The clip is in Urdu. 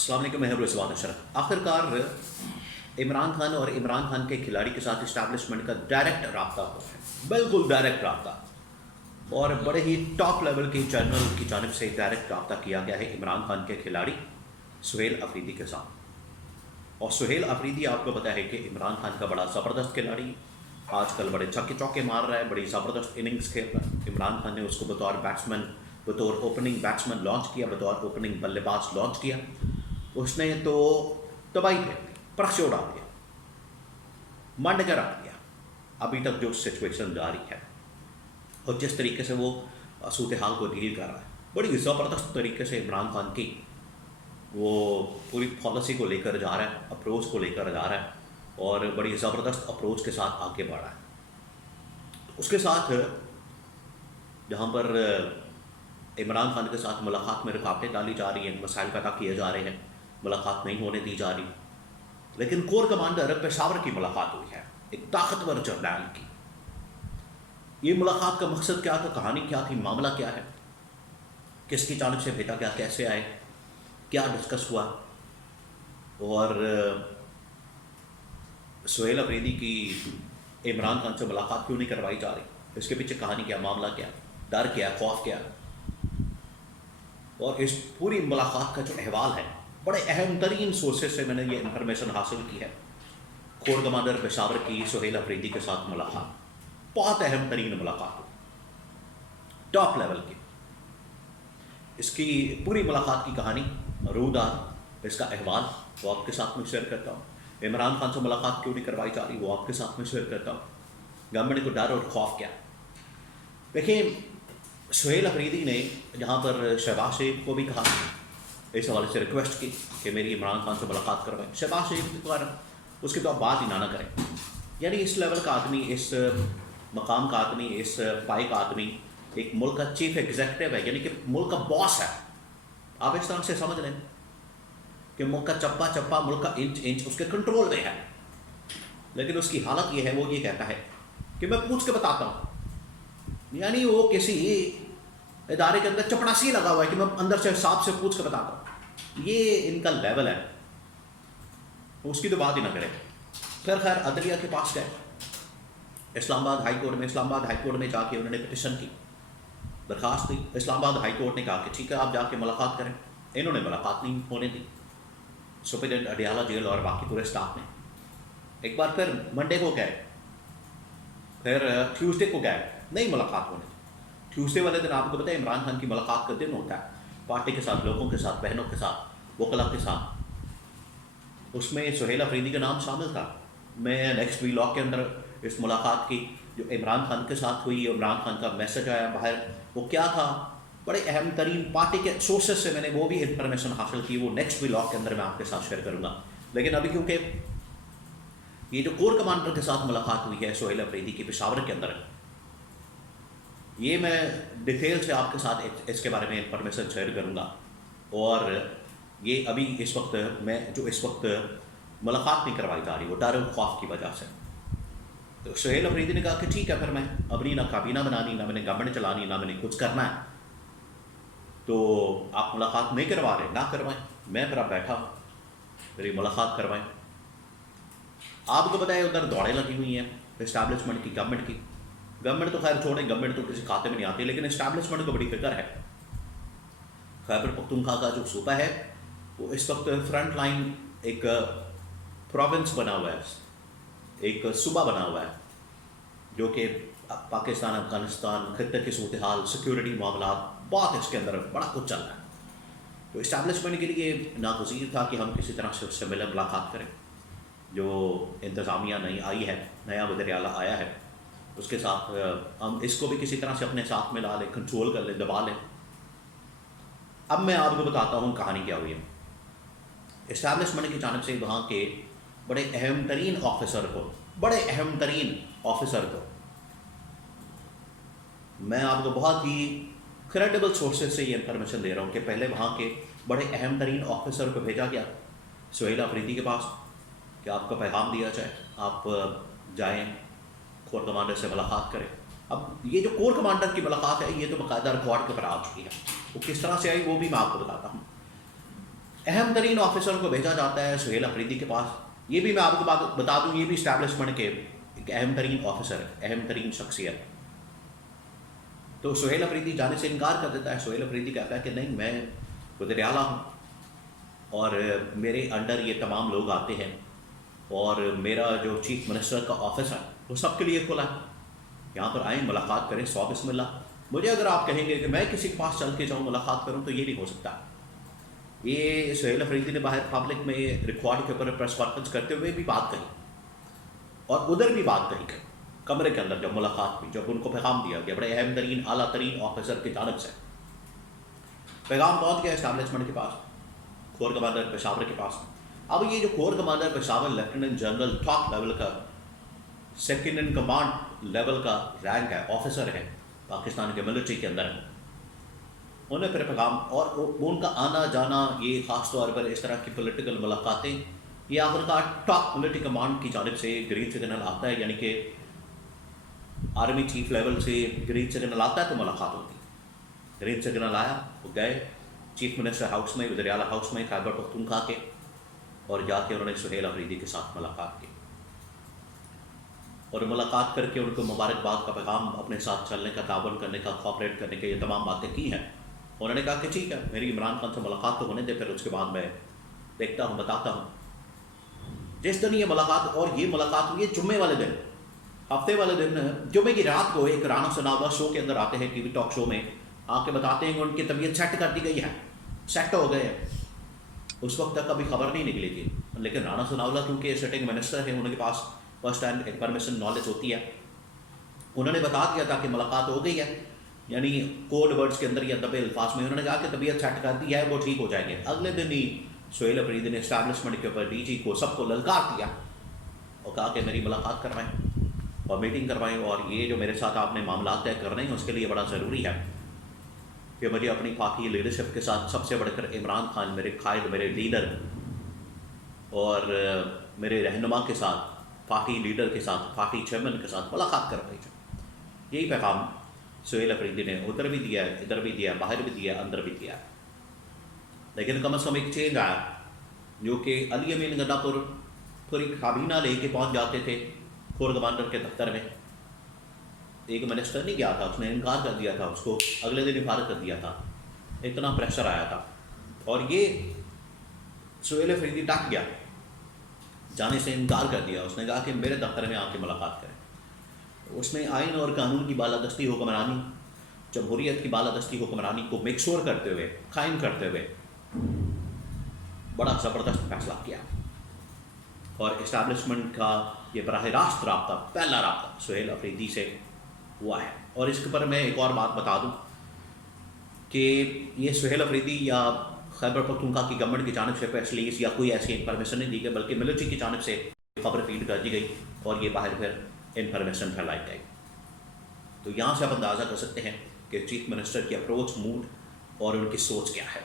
السلام علیکم، میں رضوان اشرف۔ آخرکار عمران خان اور عمران خان کے کھلاڑی کے ساتھ اسٹیبلشمنٹ کا ڈائریکٹ رابطہ ہوا ہے، بالکل ڈائریکٹ رابطہ، اور بڑے ہی ٹاپ لیول کے جنرل کی جانب سے ڈائریکٹ رابطہ کیا گیا ہے عمران خان کے کھلاڑی سہیل افریدی کے ساتھ۔ اور سہیل افریدی آپ کو پتہ ہے کہ عمران خان کا بڑا زبردست کھلاڑی ہے، آج کل بڑے چھکے چوکے مار رہا ہے، بڑی زبردست اننگز کھیل رہا ہے۔ عمران خان نے اس کو بطور بیٹسمین، بطور اوپننگ بیٹسمین لانچ کیا، بطور اوپننگ بلے باز لانچ کیا۔ اس نے تو تباہی پھیر دی، پرخچے اڑا دیا، منڈ کے رکھ دیا۔ ابھی تک جو سچویشن جاری ہے اور جس طریقے سے وہ صورتحال کو ڈیل کر رہا ہے، بڑی زبردست طریقے سے عمران خان کی وہ پوری پالیسی کو لے کر جا رہا ہے، اپروچ کو لے کر جا رہا ہے، اور بڑی زبردست اپروچ کے ساتھ آگے بڑھ رہا ہے۔ اس کے ساتھ جہاں پر عمران خان کے ساتھ ملاقات میں رکاوٹیں ڈالی جا رہی ہیں، مسائل پیدا کیے جا رہے ہیں، ملاقات نہیں ہونے دی جا رہی، لیکن کور کمانڈر پشاور کی ملاقات ہوئی ہے ایک طاقتور جرنیل کی۔ یہ ملاقات کا مقصد کیا تھا، کہانی کیا تھی، معاملہ کیا ہے، کس کی جانب سے بھیجا گیا، کیسے آئے، کیا ڈسکس ہوا، اور سہیل افریدی کی عمران خان سے ملاقات کیوں نہیں کروائی جا رہی، اس کے پیچھے کہانی کیا، معاملہ کیا، ڈر کیا، خوف کیا۔ اور اس پوری ملاقات کا جو احوال ہے، بڑے اہم ترین سورسز سے میں نے یہ انفارمیشن حاصل کی ہے۔ کور کمانڈر پشاور کی سہیل افریدی کے ساتھ ملاقات بہت اہم ترین ملاقات ہوئی، ٹاپ لیول کی۔ اس کی پوری ملاقات کی کہانی، رودار، اس کا احوال وہ آپ کے ساتھ میں شیئر کرتا ہوں۔ عمران خان سے ملاقات کیوں نہیں کروائی جا رہی، وہ آپ کے ساتھ میں شیئر کرتا ہوں۔ گورنمنٹ کو ڈر اور خوف کیا۔ دیکھیں، سہیل افریدی نے جہاں پر شہباز شریف کو بھی کہا، اس حوالے سے ریکویسٹ کی کہ میری عمران خان سے ملاقات کروائیں، شہباز شریف کو اس کی تو آپ بات ہی نہ کریں۔ یعنی اس لیول کا آدمی، اس مقام کا آدمی، اس پائے کا آدمی ایک ملک کا چیف ایگزیکٹو ہے، یعنی کہ ملک کا باس ہے۔ آپ اس طرح سے سمجھ لیں کہ ملک کا چپا چپا، ملک کا انچ انچ اس کے کنٹرول میں ہے، لیکن اس کی حالت یہ ہے، وہ یہ کہتا ہے کہ میں پوچھ کے بتاتا ہوں۔ یعنی وہ کسی ادارے کے اندر چپڑاسی لگا ہوا ہے کہ میں اندر سے صاحب سے پوچھ کے بتاتا ہوں۔ یہ ان کا لیول ہے، اس کی تو بات ہی نہ کریں۔ پھر خیر عدلیہ کے پاس گئے، اسلام آباد ہائی کورٹ میں۔ اسلام آباد ہائی کورٹ میں جا کے انہوں نے پٹیشن کی، درخواست دی۔ اسلام آباد ہائی کورٹ نے کہا کہ ٹھیک ہے، آپ جا کے ملاقات کریں۔ انہوں نے ملاقات نہیں ہونے دی، سپرنٹینڈنٹ اڈیالہ جیل اور باقی پورے اسٹاف نے۔ ایک بار پھر منڈے کو گئے، پھر ٹیوزڈے کو گئے، نہیں ملاقات ہونے دی۔ ٹیوزڈے والے دن آپ کو پتہ ہے عمران خان کی ملاقات کا دن ہوتا ہے، پارٹی کے ساتھ، لوگوں کے ساتھ، بہنوں کے ساتھ، وکلاء کے ساتھ۔ اس میں سہیل افریدی کا نام شامل تھا۔ میں نیکسٹ ویلاگ کے اندر اس ملاقات کی جو عمران خان کے ساتھ ہوئی، عمران خان کا میسج آیا باہر، وہ کیا تھا، بڑے اہم ترین پارٹی کے سورسز سے میں نے وہ بھی انفارمیشن حاصل کی، وہ نیکسٹ ویلاگ کے اندر میں آپ کے ساتھ شیئر کروں گا۔ لیکن ابھی کیونکہ یہ جو کور کمانڈر کے ساتھ ملاقات ہوئی ہے سہیل افریدی کی پشاور کے اندر، یہ میں ڈیٹیل سے آپ کے ساتھ اس کے بارے میں انفارمیشن شیئر کروں گا۔ اور یہ ابھی اس وقت اس وقت ملاقات نہیں کروائی جا رہی، وہ ڈر و خوف کی وجہ سے۔ تو سہیل افریدی نے کہا کہ ٹھیک ہے، پھر میں اپنی نہ کابینہ بنانی، نہ میں نے گورنمنٹ چلانی، نہ میں نے کچھ کرنا ہے، تو آپ ملاقات نہیں کروا رہے، نہ کروائیں، میں پھر اب بیٹھا ہوں، میری ملاقات کروائیں۔ آپ کو پتہ ہے ادھر دوڑیں لگی ہوئی ہیں اسٹیبلشمنٹ کی، گورنمنٹ کی۔ گورنمنٹ تو خیر چھوڑیں، گورنمنٹ تو کسی کھاتے میں نہیں آتی، لیکن اسٹیبلشمنٹ کو بڑی فکر ہے۔ خیبر پختونخوا کا جو صوبہ ہے وہ اس وقت فرنٹ لائن ایک پروونس بنا ہوا ہے، ایک صوبہ بنا ہوا ہے، جو کہ پاکستان، افغانستان، خطے کی صورتحال، سیکیورٹی معاملات، بہت اس کے اندر بڑا کچھ چل رہا ہے۔ تو اسٹیبلشمنٹ کے لیے ناگزیر تھا کہ ہم کسی طرح سے اس سے ملیں، ملاقات کریں۔ جو انتظامیہ نئی آئی ہے، نیا وزیر اعلیٰ آیا ہے، اس کے ساتھ ہم اس کو بھی کسی طرح سے اپنے ساتھ ملا لیں، کنٹرول کر لیں، دبا لیں۔ اب میں آپ کو بتاتا ہوں کہانی کیا ہوئی ہے۔ اسٹیبلشمنٹ کی جانب سے وہاں کے بڑے اہم ترین آفیسر کو میں آپ کو بہت ہی کریڈیبل سورسز سے یہ انفارمیشن دے رہا ہوں کہ پہلے وہاں کے بڑے اہم ترین آفیسر کو بھیجا گیا سہیل افریدی کے پاس کہ آپ کا پیغام دیا جائے، آپ جائیں، کور کمانڈر سے ملاقات کریں۔ اب یہ جو کور کمانڈر کی ملاقات ہے، یہ تو باقاعدہ ریکارڈ کے پر آ چکی ہے، وہ کس طرح سے آئی وہ بھی میں آپ کو بتاتا ہوں۔ اہم ترین آفیسر کو بھیجا جاتا ہے سہیل افریدی کے پاس. یہ بھی میں آپ کو بتا دوں، یہ بھی اسٹیبلشمنٹ کے ایک اہم ترین آفیسر ہے، اہم ترین شخصیت. تو سہیل افریدی جانے سے انکار کر دیتا ہے. سہیل افریدی کہتا ہے کہ نہیں، میں وزیر اعلیٰ ہوں اور میرے انڈر یہ تمام لوگ آتے ہیں، اور میرا جو چیف منسٹر کا آفس ہے وہ سب کے لیے کھلا ہے، یہاں پر آئیں ملاقات کریں، سو بسم اللہ. مجھے اگر آپ کہیں گے کہ میں کسی کے پاس چل کے جاؤں ملاقات کروں تو یہ نہیں ہو سکتا. یہ سہیل افریدی نے باہر پبلک میں ریکارڈ کے اوپر پریس کانفرنس کرتے ہوئے بھی بات کہی، اور ادھر بھی بات کہی گئی کمرے کے اندر جب ملاقات ہوئی، جب ان کو پیغام دیا گیا بڑے اہم ترین اعلیٰ ترین آفیسر کی جانب سے. پیغام پہنچ گیا اسٹیبلشمنٹ کے پاس، کور کمانڈر پشاور کے پاس. اب یہ جو corps commander Peshawar lieutenant general top level کا، سیکنڈ ان کمانڈ لیول کا رینک ہے، آفیسر ہے پاکستان کے ملٹری کے اندر ہے. انہیں پھر پیغام، اور ان کا آنا جانا، یہ خاص طور پر اس طرح کی پولیٹیکل ملاقاتیں، یہ آخرکار ٹاپ ملٹری کمانڈ کی جانب سے گرین سگنل آتا ہے، یعنی کہ آرمی چیف لیول سے گرین سگنل آتا ہے تو ملاقات ہوتی ہے. گرین سگنل آیا، وہ گئے چیف منسٹر ہاؤس میں، وزیر اعلیٰ ہاؤس میں خیبر پختونخوا کے، اور جا کے انہوں نے سہیل افریدی کے ساتھ ملاقات کی، اور ملاقات کر کے ان کو مبارکباد کا پیغام، اپنے ساتھ چلنے کا، تعاون کرنے کا، کوآپریٹ کرنے کے، یہ تمام باتیں کی ہیں. انہوں نے کہا کہ ٹھیک ہے، میری عمران خان سے ملاقات تو ہونے دے، پھر اس کے بعد میں دیکھتا ہوں، بتاتا ہوں. جس دن یہ ملاقات، اور یہ ملاقات ہوئی ہے جمعے والے دن، ہفتے والے دن، جمعے کی رات کو ایک رانا ثناءاللہ شو کے اندر آتے ہیں، ٹی وی ٹاک شو میں آ کے بتاتے ہیں کہ ان کی طبیعت سیٹ کر دی گئی ہے، سیٹ ہو گئے ہیں. اس وقت تک ابھی خبر نہیں نکلی تھی، لیکن رانا ثناءاللہ کیونکہ سٹنگ منسٹر ہیں، ان کے پاس فرسٹ ہینڈ انفارمیشن نالج ہوتی ہے، انہوں نے بتا دیا تھا کہ ملاقات ہو گئی ہے، یعنی کوڈ ورڈز کے اندر یا دبے الفاظ میں انہوں نے کہا کہ طبیعت سیٹ کر دی ہے، وہ ٹھیک ہو جائیں گے. اگلے دن ہی سہیل افریدی نے اسٹیبلشمنٹ کے اوپر ڈی جی کو، سب کو للکار دیا اور کہا کہ میری ملاقات کروائیں اور میٹنگ کروائیں، اور یہ جو میرے ساتھ آپ نے معاملات طے کرنے ہیں اس کے لیے بڑا ضروری ہے کہ مجھے اپنی پارٹی لیڈرشپ کے ساتھ، سب سے بڑھ کر عمران خان میرے قائد، میرے لیڈر اور میرے رہنما کے ساتھ، پارٹی لیڈر کے ساتھ، پارٹی چیئرمین کے ساتھ ملاقات کروائی جائے. یہی پیغام سہیل افریدی نے ادھر بھی دیا ہے، ادھر بھی دیا، باہر بھی دیا، اندر بھی دیا. لیکن کم از کم ایک چینج آیا، جو کہ علی امین گنڈا پور پوری کابینہ لے کے پہنچ جاتے تھے کور کمانڈر کے دفتر میں. ایک منسٹر نہیں گیا تھا، اس نے انکار کر دیا تھا، اس کو اگلے دن فارغ کر دیا تھا، اتنا پریشر آیا تھا. اور یہ سہیل افریدی ڈٹ گیا، جانے سے انکار کر دیا. اس نے کہا کہ میرے دفتر میں آ کے ملاقات کریں. اس نے آئین اور قانون کی بالادستی حکمرانی، جمہوریت کی بالادستی حکمرانی کو میک شور کرتے ہوئے، قائم کرتے ہوئے بڑا زبردست فیصلہ کیا. اور اسٹیبلشمنٹ کا یہ براہ راست رابطہ، پہلا رابطہ سہیل افریدی سے ہوا ہے. اور اس کے اوپر میں ایک اور بات بتا دوں کہ یہ سہیل افریدی یا خیبر پختونخوا کی گورنمنٹ کی جانب سے پریس ریلیز یا کوئی ایسی انفارمیشن نہیں دی گئی، بلکہ ملٹری کی جانب سے خبر فیڈ کر دی گئی اور یہ باہر پھر انفارمیشن پھیلائی گئی. تو یہاں سے آپ اندازہ کر سکتے ہیں کہ چیف منسٹر کی اپروچ، موڈ اور ان کی سوچ کیا ہے.